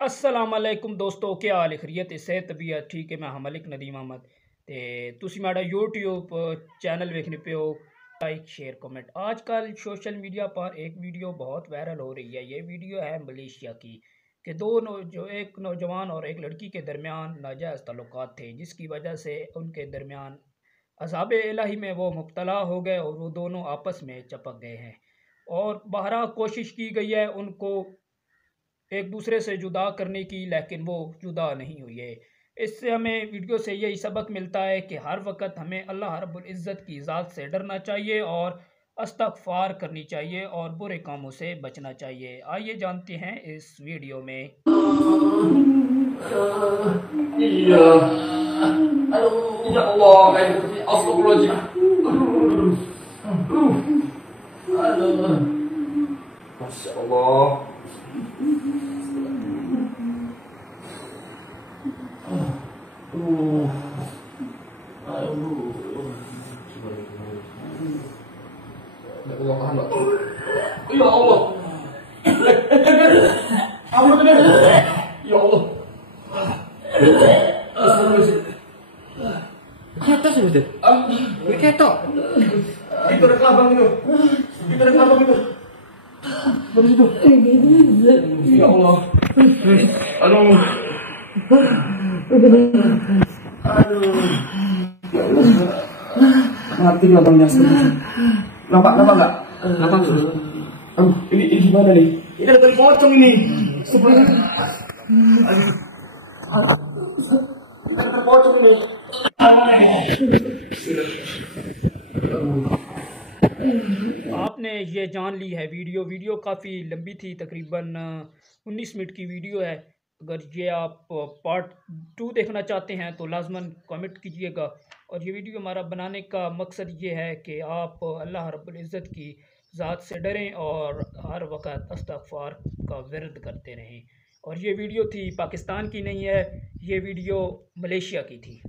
अस्सलाम वालेकुम दोस्तों, क्या हाल है? खैरियत सेहत तबीयत ठीक है? मैं हाँ मलिक नदीम अहमद ते तुसी मेरा यूट्यूब चैनल वेखने पे हो। Like share comment. आजकल सोशल मीडिया पर एक वीडियो बहुत वायरल हो रही है। ये वीडियो है मलेशिया की कि जो एक नौजवान और एक लड़की के दरमियान नाजायज़ ताल्लुकात थे, जिसकी वजह से उनके दरमियान अज़ाब इलाही में वो मुब्तला हो गए और वो दोनों आपस में चिपक गए हैं। और बहरहाल कोशिश की गई है उनको एक दूसरे से जुदा करने की, लेकिन वो जुदा नहीं हुई है। इससे हमें वीडियो से यही सबक मिलता है कि हर वक्त हमें अल्लाह रब्बुल इज़्ज़त की ज़ात से डरना चाहिए और इस्तग़फ़ार करनी चाहिए और बुरे कामों से बचना चाहिए। आइए जानते हैं इस वीडियो में। Iya. Aduh, ya Allah, kayak gitu. Astagfirullahaladzim. Aduh. Masya Allah. Aduh. Aduh. Ya Allah, tahan, Pak. Ya Allah. Ampun, bener. Ya Allah. Astagfirullahaladzim. Ketok sih betul. Ini ketok. Itu ada kelabang itu. Itu ada kelabang itu. Baru situ. Ya Allah. Aduh. Aduh. Ya Allah. Mati kelabangnya. Nampak enggak? Nampak tuh. Aduh, ini gimana nih? Ini ada tali pocong ini. Sebenarnya. Aduh. Ada tali pocong ini. आपने ये जान ली है। Video काफ़ी लंबी थी, तकरीबन 19 minute की video है। अगर ये आप पार्ट 2 देखना चाहते हैं तो लाजमन कमेंट कीजिएगा। और ये वीडियो हमारा बनाने का मकसद ये है कि आप अल्लाह रब्बुल इज़्ज़त की ज़ात से डरें और हर वक्त इस्तग़फ़ार का विर्द करते रहें। और ये वीडियो थी पाकिस्तान की नहीं है, ये वीडियो मलेशिया की थी।